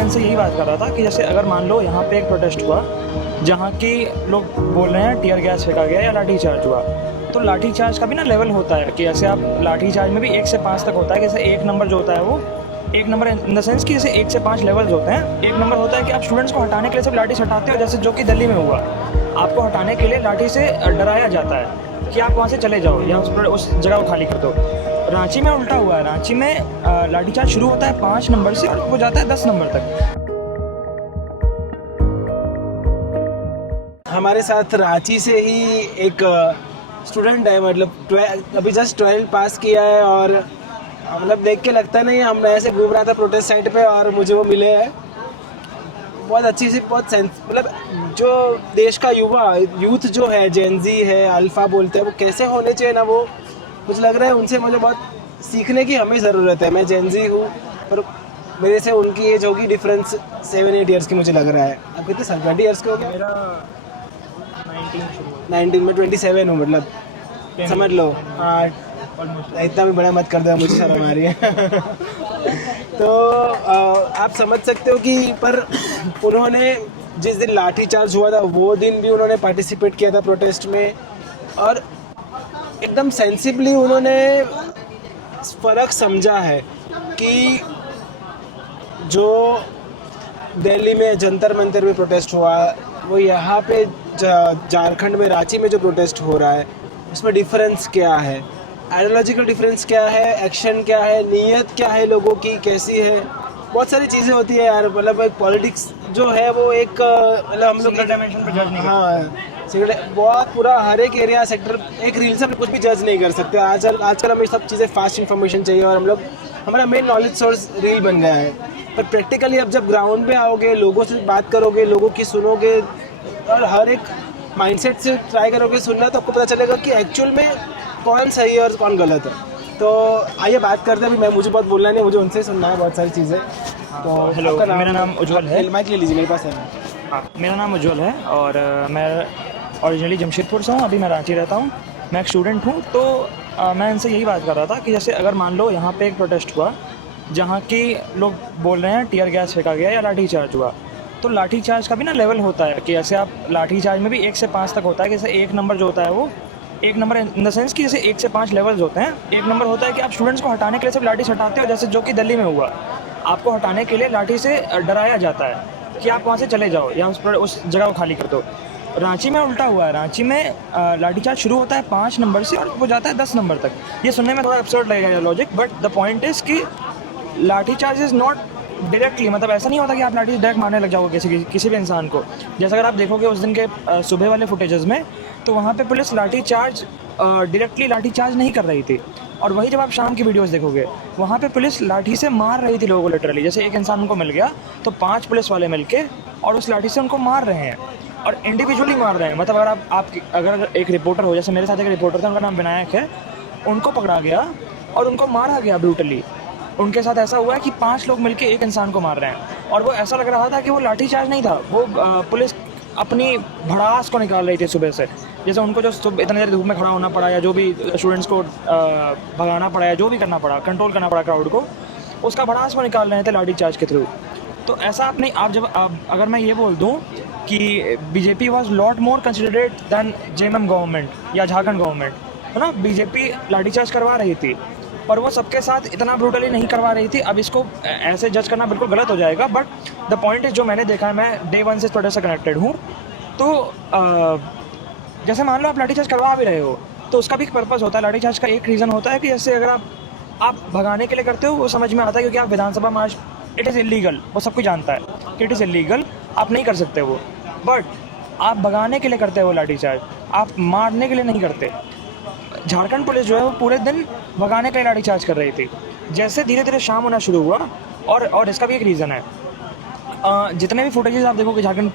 इनसे यही बात कर रहा था कि जैसे अगर मान लो यहाँ पे एक प्रोटेस्ट हुआ जहाँ की लोग बोल रहे हैं टियर गैस फेंका गया या लाठी चार्ज हुआ, तो लाठी चार्ज का भी ना लेवल होता है कि जैसे आप लाठी चार्ज में भी 1 से 5 तक होता है। जैसे 1 नंबर जो होता है वो 1 नंबर इन द सेंस कि जैसे 1 से 5 लेवल्स होते हैं। 1 नंबर होता है कि आप स्टूडेंट्स को हटाने के लिए सिर्फ लाठी से हटाते हो, जैसे जो कि दिल्ली में हुआ, आपको हटाने के लिए लाठी से डराया जाता है कि आप वहाँ से चले जाओ या उस जगह को खाली कर दो। रांची में उल्टा हुआ है, रांची में लाठी चार्ज शुरू होता है 5 नंबर से और वो जाता है 10 नंबर तक। हमारे साथ रांची से ही एक स्टूडेंट है, मतलब अभी जस्ट 12 पास किया है और मतलब देख के लगता नहीं, हम ऐसे घूम रहा था प्रोटेस्ट साइट पे और मुझे वो मिले हैं। बहुत अच्छी सी, बहुत सेंस, मतलब जो देश का यूथ जो है, जेनजी है, अल्फा बोलते हैं, वो कैसे होने चाहिए ना, वो मुझे लग रहा है उनसे मुझे बहुत सीखने की हमें ज़रूरत है। मैं जेनजी हूँ और मेरे से उनकी एज होगी डिफरेंस 7-8 ईयर्स की मुझे लग रहा है। अब कितने साल, 20 ईयर्स के हो गया? मेरा 19 में 27 हूँ, मतलब समझ लो। हाँ, इतना भी बड़ा मत कर दो, मुझे शर्म आ रही है। तो आप समझ सकते हो कि पर उन्होंने जिस दिन लाठी चार्ज हुआ था वो दिन भी उन्होंने पार्टिसिपेट किया था प्रोटेस्ट में और एकदम सेंसिबली उन्होंने फ़र्क समझा है कि जो दिल्ली में जंतर मंतर में प्रोटेस्ट हुआ, वो यहाँ पे झारखंड में रांची में जो प्रोटेस्ट हो रहा है, उसमें डिफरेंस क्या है, आइडियोलॉजिकल डिफरेंस क्या है, एक्शन क्या है, नीयत क्या है, लोगों की कैसी है। बहुत सारी चीज़ें होती है यार, मतलब एक पॉलिटिक्स जो है वो एक मतलब हम लोग डायमेंशन पे जज नहीं हाँ, बहुत पूरा हर एक एरिया सेक्टर, एक रील से हम कुछ भी जज नहीं कर सकते। आजकल हमें सब चीज़ें फास्ट इन्फॉर्मेशन चाहिए और हम लोग, हमारा मेन नॉलेज सोर्स रील बन गया है। पर प्रैक्टिकली अब जब ग्राउंड पे आओगे, लोगों से बात करोगे, लोगों की सुनोगे और हर एक माइंडसेट से ट्राई करोगे सुनना, तो आपको पता चलेगा कि एक्चुअल में कौन सही है और कौन गलत है। तो आइए बात करते हैं। अभी मुझे बहुत बोलना नहीं, मुझे उनसे सुनना है बहुत सारी चीज़ें। तो हेलो, मेरा नाम उज्ज्वल है। माइक ले लीजिए, मेरे पास है। हाँ, मेरा नाम उज्ज्वल है और मैं ओरिजिनली जमशेदपुर से हूँ, अभी मैं रांची रहता हूँ। मैं एक स्टूडेंट हूँ। तो मैं इनसे यही बात कर रहा था कि जैसे अगर मान लो यहाँ पे एक प्रोटेस्ट हुआ जहाँ की लोग बोल रहे हैं टियर गैस फेंका गया या लाठी चार्ज हुआ, तो लाठी चार्ज का भी ना लेवल होता है कि जैसे आप लाठी चार्ज में भी 1 से 5 तक होता है। जैसे 1 नंबर जो होता है वो 1 नंबर इन द सेंस कि जैसे 1 से 5 लेवल्स होते हैं। 1 नंबर होता है कि आप स्टूडेंट्स को हटाने के लिए सिर्फ लाठी से हटाते हो, जैसे जो कि दिल्ली में हुआ, आपको हटाने के लिए लाठी से डराया जाता है कि आप वहाँ से चले जाओ या उस जगह को खाली कर दो। रांची में उल्टा हुआ है, रांची में लाठी चार्ज शुरू होता है 5 नंबर से और वो जाता है 10 नंबर तक। ये सुनने में थोड़ा एब्सर्ड लगेगा logic, but the point is कि लाठी चार्ज इज़ नॉट डायरेक्टली, मतलब ऐसा नहीं होता कि आप लाठी से डायरेक्ट मारने लग जाओगे किसी भी इंसान को। जैसे अगर आप देखोगे उस दिन के सुबह वाले फुटेजेस में, तो वहाँ पे पुलिस लाठी चार्ज डायरेक्टली लाठी चार्ज नहीं कर रही थी। और वही जब आप शाम की वीडियोस देखोगे, वहाँ पे पुलिस लाठी से मार रही थी लोगों को लिटरली। जैसे एक इंसान उनको मिल गया तो 5 पुलिस वाले मिलके और उस लाठी से उनको मार रहे हैं और इंडिविजुअली मार रहे हैं। मतलब अगर एक रिपोर्टर हो, जैसे मेरे साथ एक रिपोर्टर था, उनका नाम विनायक है, उनको पकड़ा गया और उनको मारा गया ब्रूटली। उनके साथ ऐसा हुआ है कि 5 लोग मिलके एक इंसान को मार रहे हैं और वो ऐसा लग रहा था कि वो लाठी चार्ज नहीं था, वो पुलिस अपनी भड़ास को निकाल रही थी सुबह से। जैसे उनको जो इतनी देर धूप में खड़ा होना पड़ा या जो भी स्टूडेंट्स को भगाना पड़ा या जो भी करना पड़ा, कंट्रोल करना पड़ा क्राउड को, उसका भड़ास को निकाल रहे थे लाठी चार्ज के थ्रू। तो ऐसा अपनी अगर मैं ये बोल दूँ कि BJP was lot more considerate than JMM government या झारखंड गवर्नमेंट, है ना। बीजेपी लाठी चार्ज करवा रही थी और वो सबके साथ इतना ब्रूटली नहीं करवा रही थी। अब इसको ऐसे जज करना बिल्कुल गलत हो जाएगा, बट द पॉइंट इज, जो मैंने देखा है, मैं डे 1 से प्रोटेस्ट से कनेक्टेड हूँ। तो जैसे मान लो आप लाठी चार्ज करवा भी रहे हो, तो उसका भी एक पर्पज़ होता है। लाठी चार्ज का एक रीज़न होता है कि जैसे अगर आप भगाने के लिए करते हो, वो समझ में आता है, क्योंकि आप विधानसभा मार्च, इट इज़ इलीगल, वो सब कुछ जानता है कि इट इज़ इलीगल, आप नहीं कर सकते वो। बट आप भगाने के लिए करते हो लाठी चार्ज, आप मारने के लिए नहीं करते। झारखंड पुलिस जो है वो पूरे दिन भगाने के लिए लाठी चार्ज कर रही थी। जैसे धीरे धीरे शाम होना शुरू हुआ, और इसका भी एक रीज़न है, जितने भी फुटेजेस आप देखोगे झारखंड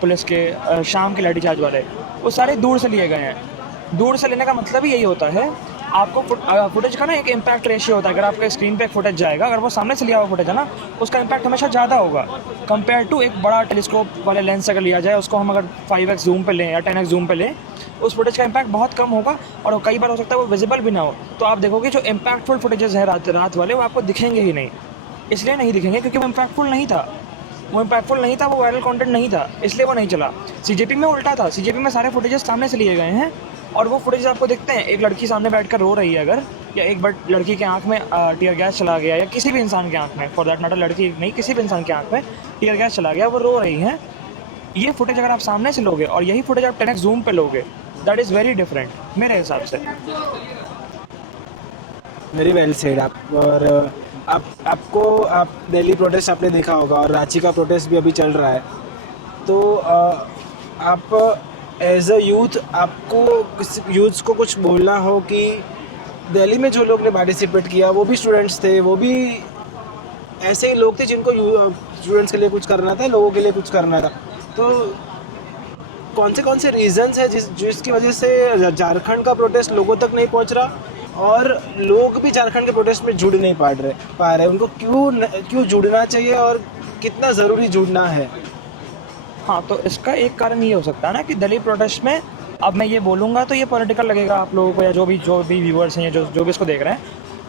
पुलिस के शाम के लाठी चार्ज वाले, वो सारे दूर से लिए गए हैं। दूर से लेने का मतलब ही यही होता है, आपको फुटेज का ना एक इम्पैक्ट रेशियो होता है। अगर आपके स्क्रीन पे एक फुटेज जाएगा, अगर वो सामने से लिया हुआ फुटेज है ना, उसका इम्पैक्ट हमेशा ज़्यादा होगा कंपेयर टू एक बड़ा टेलीस्कोप वाले लेंस से अगर लिया जाए, उसको हम अगर 5x जूम पे लें या 10x जूम पे लें, उस फुटेज का इम्पैक्ट बहुत कम होगा और कई बार हो सकता है वो विजिबल भी ना हो। तो आप देखोगे जो इम्पैक्टफुल फुटेजेस हैं रात वाले, वो आपको दिखेंगे ही नहीं। इसलिए नहीं दिखेंगे क्योंकि वो इम्पैक्टफुल नहीं था। वो इम्पैक्टफुल नहीं था, वो वायरल कंटेंट नहीं था, इसलिए वो नहीं चला। सीजेपी में उल्टा था, सीजेपी में सारे फुटेजेस सामने से लिए गए हैं और वो फुटेज आपको दिखते हैं। एक लड़की सामने बैठकर रो रही है अगर, या एक लड़की के आंख में टीयर गैस चला गया, या किसी भी इंसान के आंख में, फॉर दैट मैटर लड़की नहीं, किसी भी इंसान के आंख में टीयर गैस चला गया, वो रो रही हैं, ये फुटेज अगर आप सामने से लोगे और यही फुटेज आप 10x जूम पे लोगे, दैट इज़ वेरी डिफरेंट मेरे हिसाब से। वेरी वेल सेड आप। और आप दिल्ली प्रोटेस्ट आपने देखा होगा और रांची का प्रोटेस्ट भी अभी चल रहा है, तो आप एज अ यूथ, आपको यूथ्स को कुछ बोलना हो कि दिल्ली में जो लोग ने पार्टिसिपेट किया वो भी स्टूडेंट्स थे, वो भी ऐसे ही लोग थे जिनको स्टूडेंट्स के लिए कुछ करना था, लोगों के लिए कुछ करना था, तो कौन से रीजंस है जिसकी वजह से झारखंड का प्रोटेस्ट लोगों तक नहीं पहुंच रहा और लोग भी झारखंड के प्रोटेस्ट में जुड़ नहीं पा रहे, उनको क्यों जुड़ना चाहिए और कितना ज़रूरी जुड़ना है? हाँ, तो इसका एक कारण ये हो सकता है ना कि दिल्ली प्रोटेस्ट में, अब मैं ये बोलूँगा तो ये पॉलिटिकल लगेगा आप लोगों को, या जो भी व्यूअर्स हैं या जो भी इसको देख रहे हैं,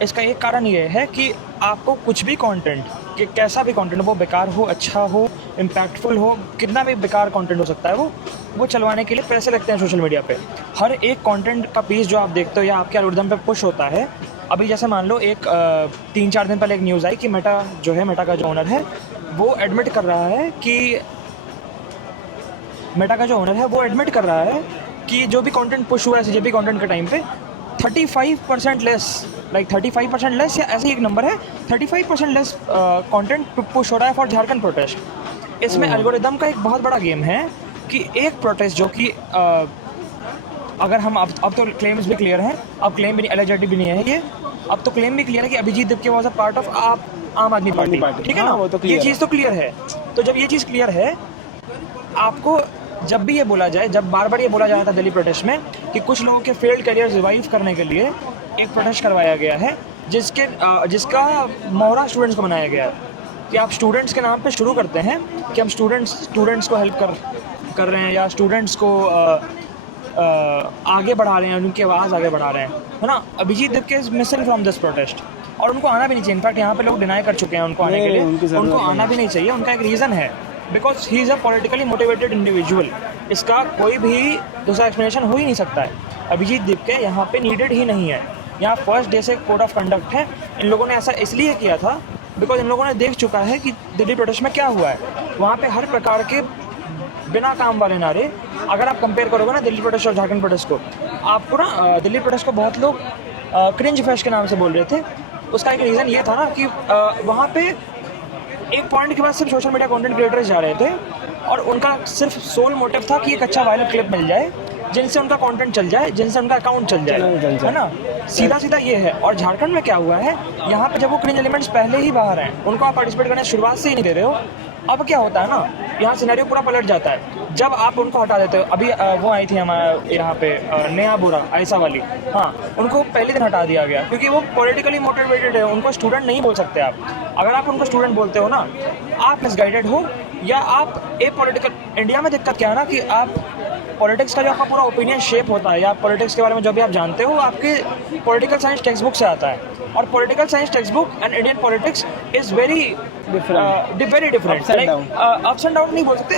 इसका एक कारण ये है कि आपको कुछ भी कंटेंट, कि कैसा भी कंटेंट, वो बेकार हो, अच्छा हो, इम्पैक्टफुल हो, कितना भी बेकार कंटेंट हो सकता है, वो चलवाने के लिए पैसे लगते हैं सोशल मीडिया पे। हर एक कंटेंट का पीस जो आप देखते हो या आपके एल्गोरिथम पे पुश होता है, अभी जैसे मान लो एक 3-4 दिन पहले एक न्यूज़ आई कि मेटा का जो ओनर है वो एडमिट कर रहा है कि जो भी कंटेंट पुश हुआ है सीजेपी कंटेंट के टाइम पे 35% लेस या ऐसे ही एक नंबर है, 35% लेस कंटेंट पुश हो रहा है फॉर झारखंड प्रोटेस्ट। इसमें एल्गोरिदम का एक बहुत बड़ा गेम है कि एक प्रोटेस्ट जो कि अगर हम अब तो क्लेम्स भी क्लियर हैं, अब क्लेम भी एलिजिबिलिटी भी नहीं है ये, अब तो क्लेम भी क्लियर है कि Abhijeet Dipke was a part of Aam Aadmi party, ठीक है ना, वो तो ये चीज़ तो क्लियर है। तो जब ये चीज़ क्लियर है, आपको जब भी ये बोला जाए, जब बार बार ये बोला जाता था दिल्ली प्रोटेस्ट में कि कुछ लोगों के फेल्ड करियर रिवाइव करने के लिए एक प्रोटेस्ट करवाया गया है, जिसका मोहरा स्टूडेंट्स को बनाया गया है कि आप स्टूडेंट्स के नाम पे शुरू करते हैं कि हम स्टूडेंट्स को हेल्प कर रहे हैं या स्टूडेंट्स को आगे बढ़ा रहे हैं, उनकी आवाज़ आगे बढ़ा रहे हैं, है ना। Abhijeet Dipke is missing from this protest और उनको आना भी नहीं चाहिए। इनफैक्ट यहाँ पे लोग डिनाई कर चुके हैं उनको आने के लिए, उनको आना भी नहीं चाहिए। उनका एक रीज़न है, because he is a politically motivated individual. इसका कोई भी दूसरा एक्सप्लेनेशन हो ही नहीं सकता है। अभिजीत दीपके यहाँ पे नीडेड ही नहीं है। यहाँ फर्स्ट डे से कोड ऑफ कंडक्ट है। इन लोगों ने ऐसा इसलिए किया था बिकॉज इन लोगों ने देख चुका है कि दिल्ली प्रोटेस्ट में क्या हुआ है। वहाँ पे हर प्रकार के बिना काम वाले नारे, अगर आप कंपेयर करोगे ना दिल्ली प्रोटेस्ट और झारखंड प्रोटेस्ट को, आपको ना दिल्ली प्रोटेस्ट को बहुत लोग क्रिंज फेस्ट के नाम से बोल रहे थे। उसका एक रीज़न ये था ना कि वहाँ पे एक पॉइंट के बाद सिर्फ सोशल मीडिया कंटेंट क्रिएटर्स जा रहे थे और उनका सिर्फ सोल मोटिव था कि एक अच्छा वायरल क्लिप मिल जाए जिनसे उनका कंटेंट चल जाए, जिनसे उनका अकाउंट चल जाए, है ना। सीधा ये है। और झारखंड में क्या हुआ है, यहाँ पे जब वो क्रिंज एलिमेंट्स पहले ही बाहर हैं, उनको आप पार्टिसिपेट करने शुरुआत से ही नहीं दे रहे हो, अब क्या होता है ना, यहाँ सिनेरियो पूरा पलट जाता है जब आप उनको हटा देते हो। अभी वो आई थी हमारे यहाँ पे नया बुरा ऐसा वाली, हाँ, उनको पहले दिन हटा दिया गया क्योंकि वो पॉलिटिकली मोटिवेटेड है। उनको स्टूडेंट नहीं बोल सकते आप। अगर आप उनको स्टूडेंट बोलते हो ना, आप मिसगाइडेड हो या आप ए पॉलिटिकल। इंडिया में दिक्कत क्या है ना कि आप पॉलिटिक्स का जो आपका पूरा ओपिनियन शेप होता है या पॉलिटिक्स के बारे में जो भी आप जानते हो, आपके पॉलिटिकल साइंस टेक्स्ट बुक से आता है। और political science text book and Indian politics is very different. Ups and down नहीं बोल सकते,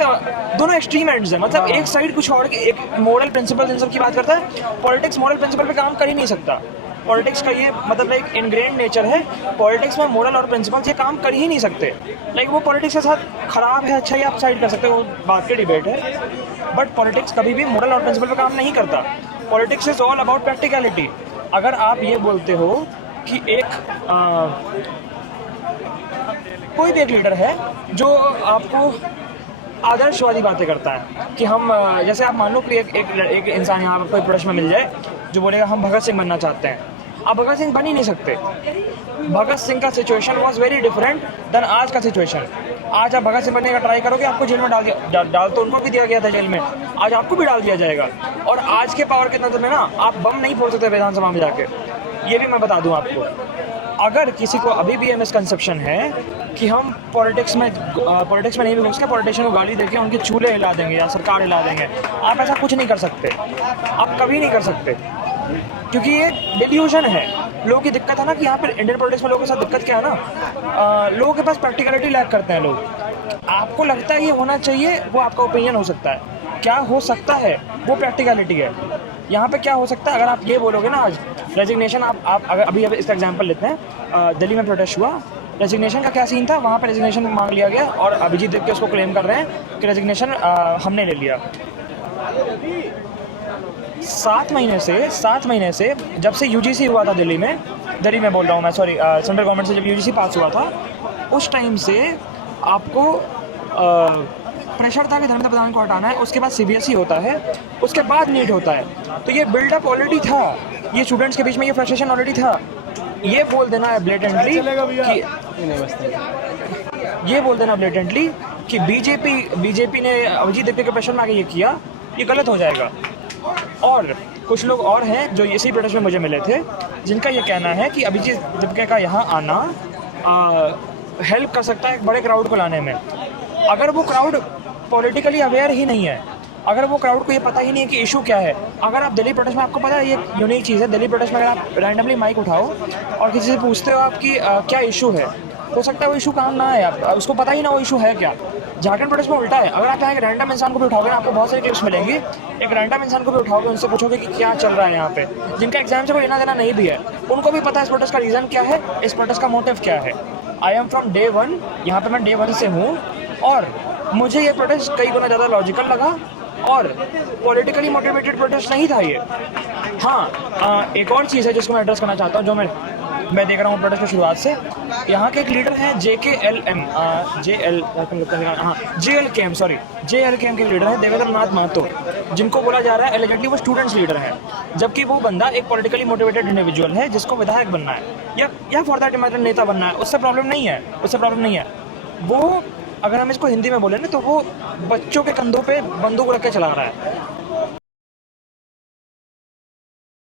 दोनों एक्सट्रीम एंड्स हैं। मतलब एक साइड कुछ और, एक मॉरल प्रिंसिपल इन सब की बात करता है, पॉलिटिक्स मॉरल प्रिंसिपल पे काम कर ही नहीं सकता। पॉलिटिक्स का ये मतलब एक इनग्रेन्ड नेचर है, पॉलिटिक्स में मोरल और प्रिंसिपल्स ये काम कर ही नहीं सकते। लाइक वो पॉलिटिक्स के साथ खराब है अच्छा ही आप साइड कर सकते हो, वो बात की डिबेट है, बट पॉलिटिक्स कभी भी मोरल और प्रिंसिपल पे काम नहीं करता। Politics is all about practicality. अगर आप ये बोलते हो कि कोई भी एक लीडर है जो आपको आदर्शवादी बातें करता है कि हम जैसे आप मान लो कि एक इंसान यहाँ पर कोई प्रोटेस्ट में मिल जाए जो बोलेगा हम भगत सिंह बनना चाहते हैं, आप भगत सिंह बन ही नहीं सकते। भगत सिंह का situation was very different than आज का सिचुएशन। आज आप भगत सिंह बनने का ट्राई करोगे, आपको जेल में डाल तो उनको भी दिया गया था जेल में, आज आपको भी डाल दिया जाएगा। और आज के पावर के तंत्र में ना आप बम नहीं फोड़ सकते विधानसभा में जाके, ये भी मैं बता दूं आपको। अगर किसी को अभी भी ये मिसकंसेप्शन है कि हम पॉलिटिक्स में नहीं भी घुस के पॉलिटिशियन को गाली देके उनके चूल्हे हिला देंगे या सरकार हिला देंगे, आप ऐसा कुछ नहीं कर सकते, आप कभी नहीं कर सकते, क्योंकि ये डिल्यूजन है। लोगों की दिक्कत है ना कि यहाँ पर इंडियन पॉलिटिक्स में लोगों के साथ दिक्कत क्या है ना, लोगों के पास प्रैक्टिकलिटी लैक करते हैं लोग आपको लगता है ये होना चाहिए, वो आपका ओपिनियन हो सकता है। क्या हो सकता है वो प्रैक्टिकलिटी है। यहाँ पे क्या हो सकता है, अगर आप ये बोलोगे ना आज रेजिग्नेशन, आप अगर अभी इसका एग्जांपल लेते हैं, दिल्ली में प्रोटेस्ट हुआ, रेजिग्नेशन का क्या सीन था, वहाँ पे रेजिग्नेशन मांग लिया गया और अभिजीत देव के उसको क्लेम कर रहे हैं कि रेजिग्नेशन हमने ले लिया। 7 महीने से जब से यूजीसी हुआ था दिल्ली में बोल रहा हूँ मैं, सॉरी, सेंट्रल गवर्नमेंट से जब यूजीसी पास हुआ था, उस टाइम से आपको प्रेशर था कि धर्मेंद्र प्रधान को हटाना है, उसके बाद सीबीएसई होता है, उसके बाद नीट होता है। तो ये बिल्डअप ऑलरेडी था, ये स्टूडेंट्स के बीच में ये फ्रस्ट्रेशन ऑलरेडी था। ये बोल देना है ब्लेटेंटली कि बीजेपी ने अभिजीत देव के प्रेशर में आके ये किया, ये गलत हो जाएगा। और कुछ लोग और हैं जो इसी प्रोटेस्ट में मुझे मिले थे, जिनका ये कहना है कि अभिजीत देव का यहाँ आना हेल्प कर सकता है एक बड़े क्राउड को लाने में। अगर वो क्राउड पॉलिटिकली अवेयर ही नहीं है, अगर वो क्राउड को ये पता ही नहीं है कि इशू क्या है, अगर आप दिल्ली प्रोटेस्ट में, आपको पता है ये यूनिक चीज़ है, दिल्ली प्रोटेस्ट में अगर आप रैंडमली माइक उठाओ और किसी से पूछते हो आपकी क्या इशू है, हो सकता है वो इशू काम ना है, आप उसको पता ही ना वो इशू है क्या। झारखंड प्रोटेस्ट में उल्टा है, अगर आप यहाँ एक रैंडम इंसान को भी उठाओगे ना, आपको बहुत सारी टिप्स मिलेंगी। एक रैंडम इंसान को भी उठाओगे, उनसे पूछोगे कि क्या चल रहा है यहाँ पे, जिनका एग्जाम से कोई लेना देना नहीं भी है, उनको भी पता है इस प्रोटेस्ट का रीज़न क्या है, इस प्रोटेस्ट का मोटिव क्या है। आई एम फ्रॉम डे 1, यहाँ पे मैं डे 1 से हूँ, और मुझे ये प्रोटेस्ट कई गुना ज़्यादा लॉजिकल लगा और पॉलिटिकली मोटिवेटेड प्रोटेस्ट नहीं था ये। हाँ, एक और चीज़ है जिसको मैं एड्रेस करना चाहता हूँ, जो मैं देख रहा हूँ प्रोटेस्ट की शुरुआत से। यहाँ के एक लीडर हैं JLKM के लीडर हैं देवेंद्र नाथ महतो, जिनको बोला जा रहा है एलिजिटली वो स्टूडेंट्स लीडर हैं, जबकि वो बंदा एक पॉलिटिकली मोटिवेटेड इंडिविजुअल है जिसको विधायक बनना है या फॉर दैट मैटर नेता बनना है। उससे प्रॉब्लम नहीं है। वो, अगर हम इसको हिंदी में बोले ना, तो वो बच्चों के कंधों पे बंदूक रख के चला रहा है।